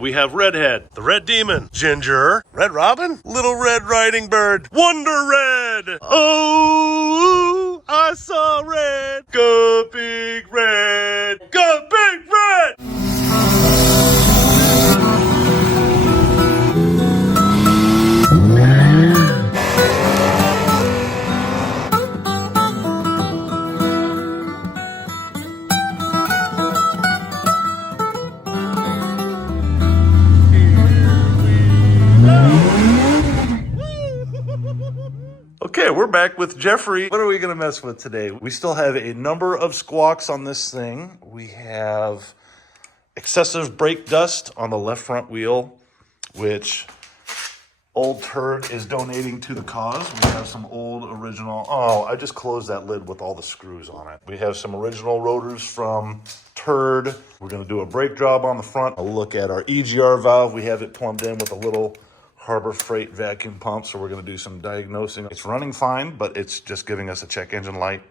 We have Redhead, the Red Demon, Ginger, Red Robin, Little Red Riding Bird, Wonder Red. Oh, I saw red. Go big red. Go big red. Okay, we're back with Geoffrey. What are we gonna mess with today? We still have a number of squawks on this thing. We have excessive brake dust on the left front wheel, which Old Turd is donating to the cause. We have some old original, oh, I just closed that lid with all the screws on it. We have some original rotors from Turd. We're gonna do a brake job on the front. A look at our EGR valve. We have it plumbed in with a little Harbor Freight vacuum pump, so we're going to do some diagnosing. It's running fine, but it's just giving us a check engine light,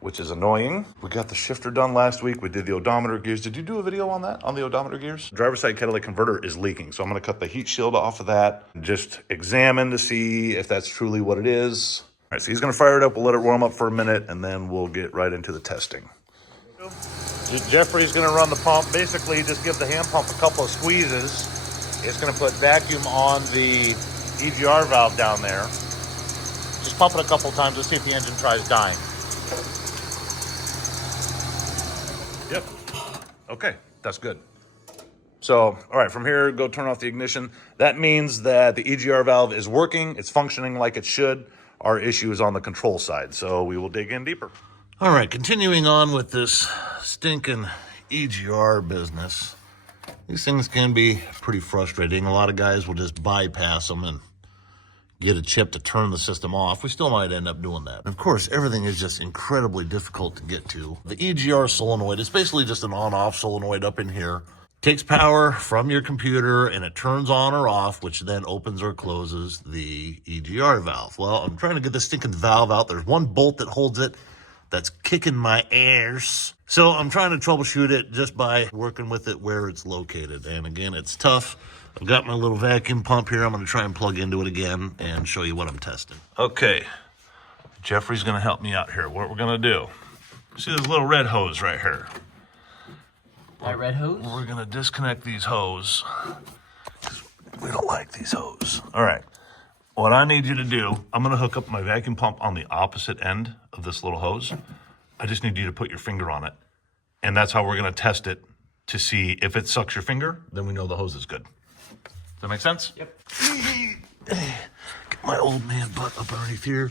which is annoying. We got the shifter done last week. We did the odometer gears. Did you do a video on that, on the odometer gears? Driver's side catalytic converter is leaking, so I'm going to cut the heat shield off of that, just examine to see if that's truly what it is. All right, so he's going to fire it up. We'll let it warm up for a minute, and then we'll get right into the testing. Geoffrey's going to run the pump. Basically, just give the hand pump a couple of squeezes. It's going to put vacuum on the EGR valve down there. Just pump it a couple times to see if the engine tries dying. Yep. Okay, that's good. So, all right, from here, go turn off the ignition. That means that the EGR valve is working. It's functioning like it should. Our issue is on the control side, so we will dig in deeper. All right, continuing on with this stinking EGR business. These things can be pretty frustrating. A lot of guys will just bypass them and get a chip to turn the system off. We still might end up doing that. Of course, everything is just incredibly difficult to get to. The EGR solenoid is basically just an on-off solenoid up in here. Takes power from your computer and it turns on or off, which then opens or closes the EGR valve. Well, I'm trying to get this stinking valve out. There's one bolt that holds it that's kicking my ass. So I'm trying to troubleshoot it just by working with it where it's located. And again, it's tough. I've got my little vacuum pump here. I'm going to try and plug into it again and show you what I'm testing. Okay, Geoffrey's going to help me out here. What we're going to do, see this little red hose right here. My red hose? We're going to disconnect these hose. We don't like these hose. All right. What I need you to do, I'm going to hook up my vacuum pump on the opposite end of this little hose. I just need you to put your finger on it. And that's how we're going to test it to see if it sucks your finger, then we know the hose is good. Does that make sense? Yep. Get my old man butt up underneath here.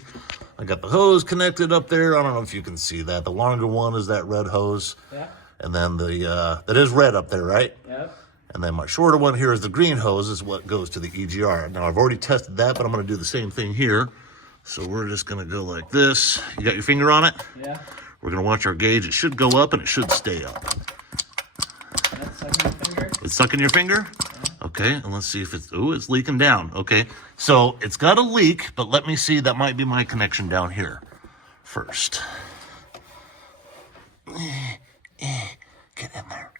I got the hose connected up there. I don't know if you can see that. The longer one is that red hose. Yeah. And then the, that is red up there, right? Yep. And then my shorter one here is the green hose, is what goes to the EGR. Now, I've already tested that, but I'm going to do the same thing here. So we're just going to go like this. You got your finger on it? Yeah. We're going to watch our gauge. It should go up and it should stay up. That's sucking your finger? It's sucking your finger? Yeah. Okay, and let's see if it's, ooh, it's leaking down. Okay, so it's got a leak, but let me see. That might be my connection down here first. Get in there.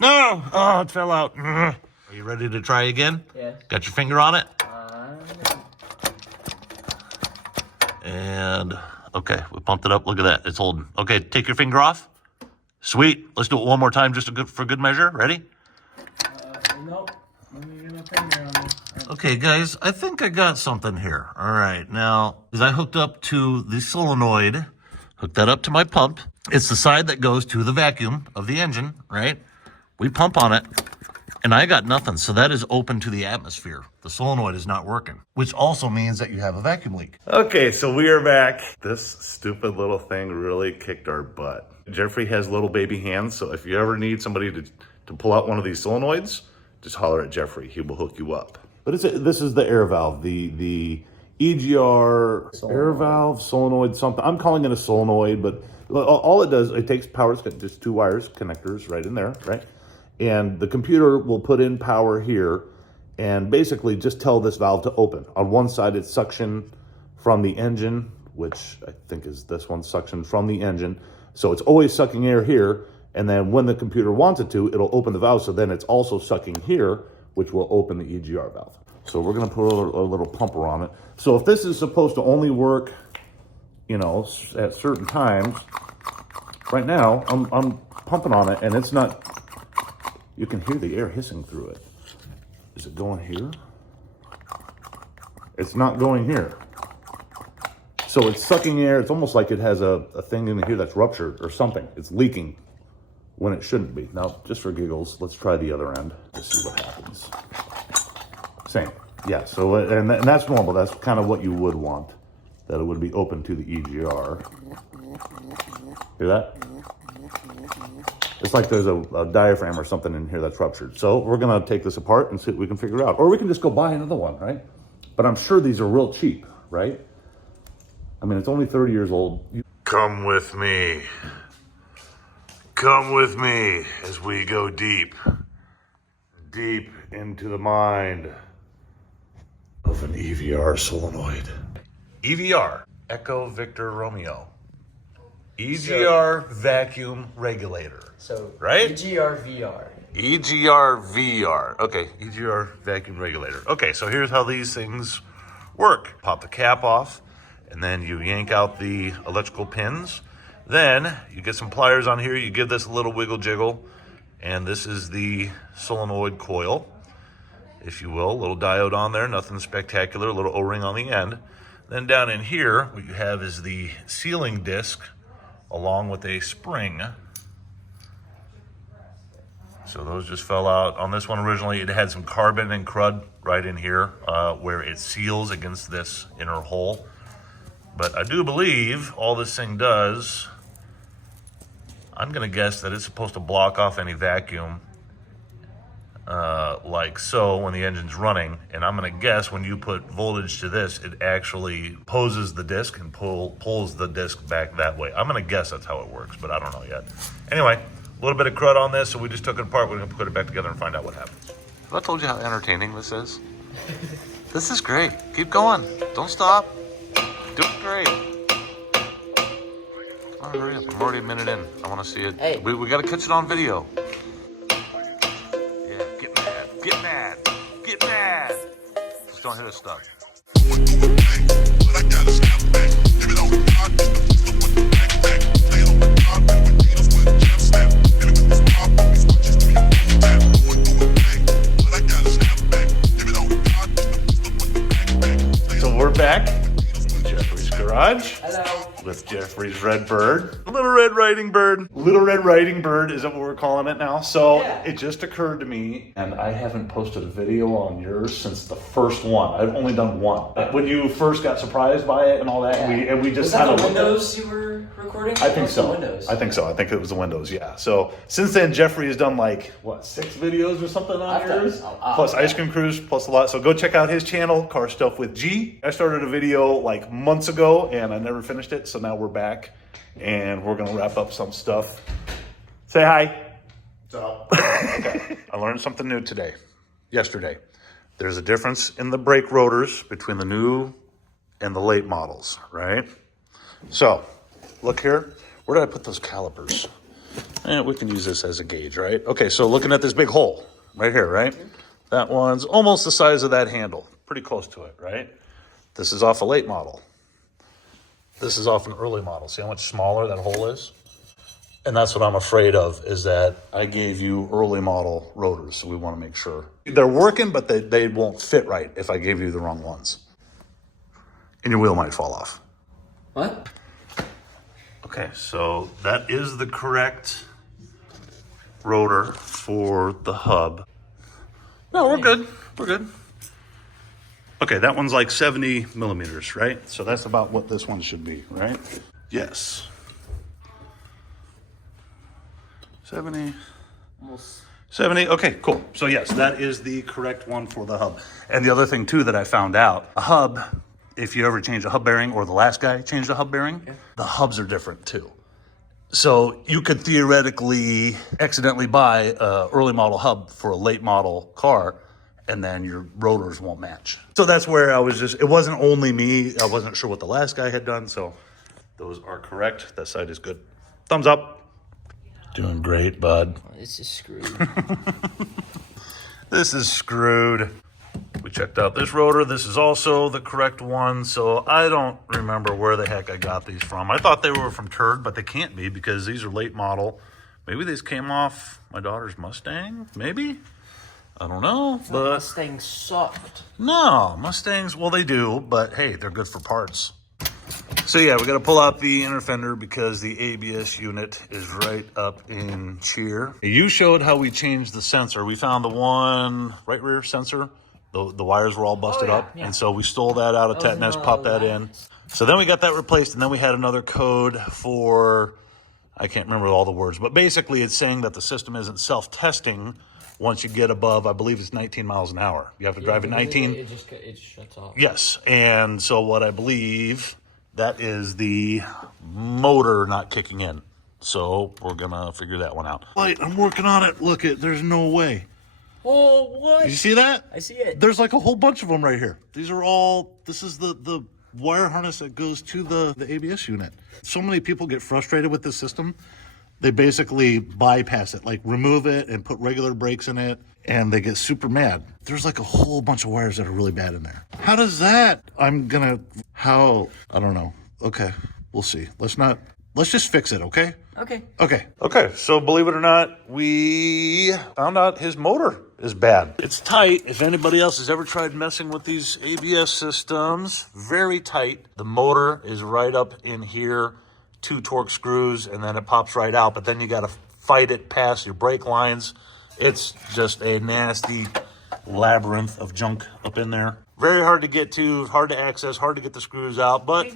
No! Oh, it fell out. Are you ready to try again? Yes. Got your finger on it? And, okay, we pumped it up. Look at that. It's holding. Okay, take your finger off. Sweet. Let's do it one more time just for good measure. Ready? Nope. Let me get my finger on it. Okay, guys, I think I got something here. All right, now, as I hooked up to the solenoid, hooked that up to my pump. It's the side that goes to the vacuum of the engine, right? We pump on it, and I got nothing, so that is open to the atmosphere. The solenoid is not working, which also means that you have a vacuum leak. Okay, so we are back. This stupid little thing really kicked our butt. Geoffrey has little baby hands, so if you ever need somebody to pull out one of these solenoids, just holler at Geoffrey. He will hook you up. But this is the air valve, the EGR solenoid. Air valve, solenoid, something. I'm calling it a solenoid, but all it does, it takes power. It's got just two wires, connectors right in there, right? And the computer will put in power here and basically just tell this valve to open. On one side, it's suction from the engine, which I think is this one, suction from the engine. So it's always sucking air here. And then when the computer wants it to, it'll open the valve. So then it's also sucking here, which will open the EGR valve. So we're going to put a little pumper on it. So if this is supposed to only work, you know, at certain times, right now I'm pumping on it and it's not, you can hear the air hissing through it. Is it going here? It's not going here. So it's sucking air. It's almost like it has a thing in here that's ruptured or something. It's leaking when it shouldn't be. Now, just for giggles, let's try the other end to see what happens. Same. Yeah, so, and that's normal. That's kind of what you would want, that it would be open to the EGR. Hear that? It's like there's a diaphragm or something in here that's ruptured. So we're gonna take this apart and see what we can figure out. Or we can just go buy another one, right? But I'm sure these are real cheap, right? I mean, it's only 30 years old. Come with me. Come with me as we go deep into the mind of an EVR solenoid. EVR, Echo Victor Romeo. EGR vacuum regulator. So, right? EGR VR. EGR VR. Okay, EGR vacuum regulator. Okay, so here's how these things work. Pop the cap off, and then you yank out the electrical pins. Then you get some pliers on here. You give this a little wiggle jiggle, and this is the solenoid coil, if you will. A little diode on there, nothing spectacular. A little O-ring on the end. Then down in here, what you have is the sealing disc along with a spring. So those just fell out. On this one originally, it had some carbon and crud right in here where it seals against this inner hole. But I do believe all this thing does, I'm gonna guess that it's supposed to block off any vacuum like so when the engine's running. And I'm gonna guess when you put voltage to this, it actually poses the disc and pulls the disc back that way. I'm gonna guess that's how it works, but I don't know yet. Anyway, a little bit of crud on this, so we just took it apart. We're gonna put it back together and find out what happens. Have I told you how entertaining this is? This is great. Keep going. Don't stop. Doing great. Come on, hurry up. I'm already a minute in. I want to see it. Hey. We got to catch it on video. Yeah, get mad. Get mad. Get mad. Just don't hit us stuck. So we're back in Geoffrey's garage. Hello. With Geoffrey's red bird. Little Red Riding Bird. Little Red Riding Bird is what we're calling it now. So Yeah. It just occurred to me, and I haven't posted a video on yours since the first one. I've only done one. When you first got surprised by it and all that, Yeah. we just Was that kind the of Windows you were recording? I think The so. Windows. I think so. I think it was the Windows, yeah. So since then, Geoffrey has done like, what, 6 videos or something on I've done- yours? oh, Plus yeah. Ice Cream Cruise, plus a lot. So go check out his channel, Car Stuff with G. I started a video like months ago and I never finished it. So now we're back and we're going to wrap up some stuff. Say hi. So, okay. I learned something new yesterday. There's a difference in the brake rotors between the new and the late models, right? So, look here. Where did I put those calipers? We can use this as a gauge, right? Okay, so looking at this big hole right here, right? That one's almost the size of that handle. Pretty close to it, right? This is off a late model. This is off an early model. See how much smaller that hole is? And that's what I'm afraid of, is that I gave you early model rotors, so we want to make sure. They're working, but they won't fit right if I gave you the wrong ones. And your wheel might fall off. What? Okay, so that is the correct rotor for the hub. No, we're good. We're good. Okay, that one's like 70 millimeters, right? So that's about what this one should be, right? Yes. 70. Almost. 70, okay, cool. So yes, that is the correct one for the hub. And the other thing too that I found out, a hub, if you ever change a hub bearing, or the last guy changed a hub bearing, the hubs are different too. So you could theoretically accidentally buy a early model hub for a late model car, and then your rotors won't match. So that's where it wasn't only me, I wasn't sure what the last guy had done, so those are correct. That side is good. Thumbs up. Doing great, bud. This is screwed. This is screwed. We checked out this rotor. This is also the correct one, so I don't remember where the heck I got these from. I thought they were from Turd, but they can't be because these are late model. Maybe these came off my daughter's Mustang, maybe? I don't know, but... Mustang sucked. No, Mustangs, well, they do, but hey, they're good for parts. So yeah, we got to pull out the inner fender because the ABS unit is right up in cheer. You showed how we changed the sensor. We found the one right rear sensor. The wires were all busted up. Yeah. And so we stole that out of tetanus, popped that in. So then we got that replaced, and then we had another code for, I can't remember all the words, but basically it's saying that the system isn't self-testing once you get above, I believe it's 19 miles an hour. You have to drive at 19. It shuts off. Yes, and so what I believe, that is the motor not kicking in. So we're gonna figure that one out. Wait, I'm working on it. Look, there's no way. Oh, what? You see that? I see it. There's like a whole bunch of them right here. These are all, this is the wire harness that goes to the ABS unit. So many people get frustrated with this system. They basically bypass it, like remove it and put regular brakes in it, and they get super mad. There's like a whole bunch of wires that are really bad in there. How does that? I don't know. Okay, we'll see. Let's just fix it, okay? Okay, so believe it or not, we found out his motor is bad. It's tight. If anybody else has ever tried messing with these ABS systems, very tight. The motor is right up in here, 2 torque screws, and then it pops right out. But then you got to fight it past your brake lines. It's just a nasty labyrinth of junk up in there. Very hard to get to, hard to access, hard to get the screws out, but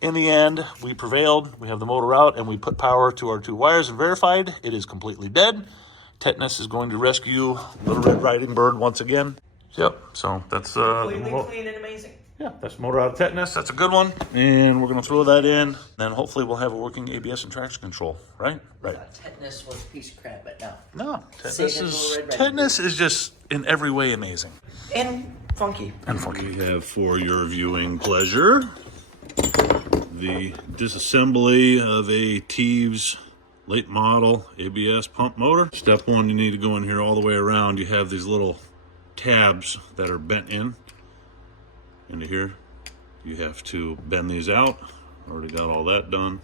in the end, we prevailed. We have the motor out, and we put power to our 2 wires and verified it is completely dead. Tetanus is going to rescue Little Red Riding Bird once again. Yep, so that's Completely clean and amazing. yeah, that's motor out of tetanus. That's a good one. And we're going to throw that in. Then hopefully we'll have a working ABS and traction control, right? Right. Tetanus was a piece of crap, but no. No, tetanus is just in every way amazing. And funky. And funky. We have for your viewing pleasure the disassembly of a Teves late model ABS pump motor. Step 1, you need to go in here all the way around. You have these little tabs that are bent into here. You have to bend these out. Already got all that done.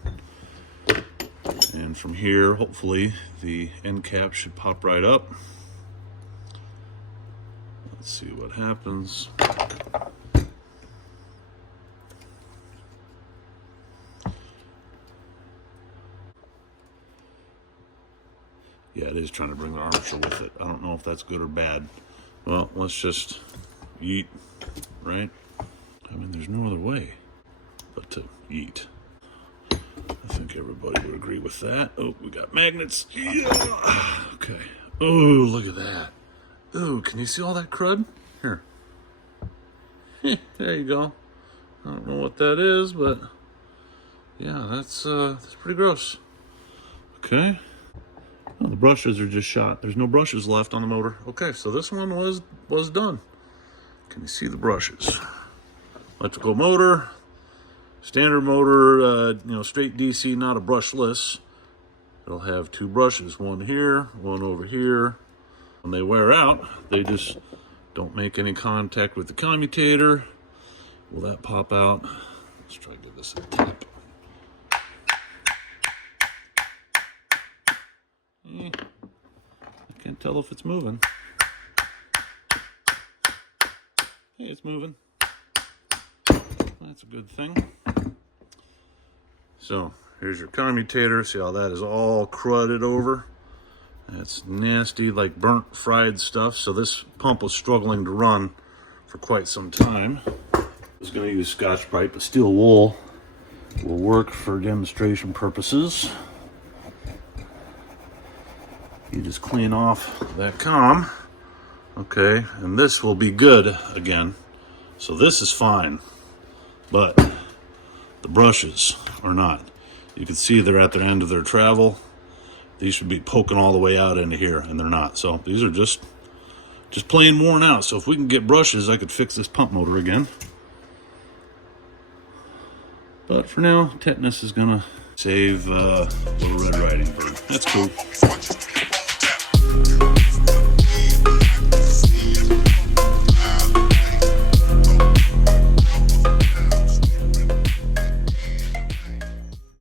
And from here, hopefully the end cap should pop right up. Let's see what happens. Yeah, it is trying to bring the armature with it. I don't know if that's good or bad. Well, let's just yeet, right? I mean, there's no other way but to yeet. I think everybody would agree with that. Oh, we got magnets. Yeah. Okay. Oh, look at that. Oh, can you see all that crud? Here. There you go. I don't know what that is, but yeah, that's pretty gross. Okay. Oh, the brushes are just shot. There's no brushes left on the motor. Okay, so this one was done. Can you see the brushes? Electrical motor, standard motor, straight DC, not a brushless. It'll have 2 brushes, one here, one over here. When they wear out, they just don't make any contact with the commutator. Will that pop out? Let's try to give this a tap. I can't tell if it's moving. Hey, it's moving. That's a good thing. So here's your commutator. See how that is all crudded over? That's nasty, like burnt, fried stuff. So this pump was struggling to run for quite some time. I was going to use Scotch-Brite, but steel wool will work for demonstration purposes. You just clean off that comm. Okay, and this will be good again. So this is fine, but the brushes are not. You can see they're at the end of their travel. These should be poking all the way out into here, and they're not. So these are just plain worn out. So if we can get brushes, I could fix this pump motor again. But for now, tetanus is gonna save Little Red Riding Bird. That's cool.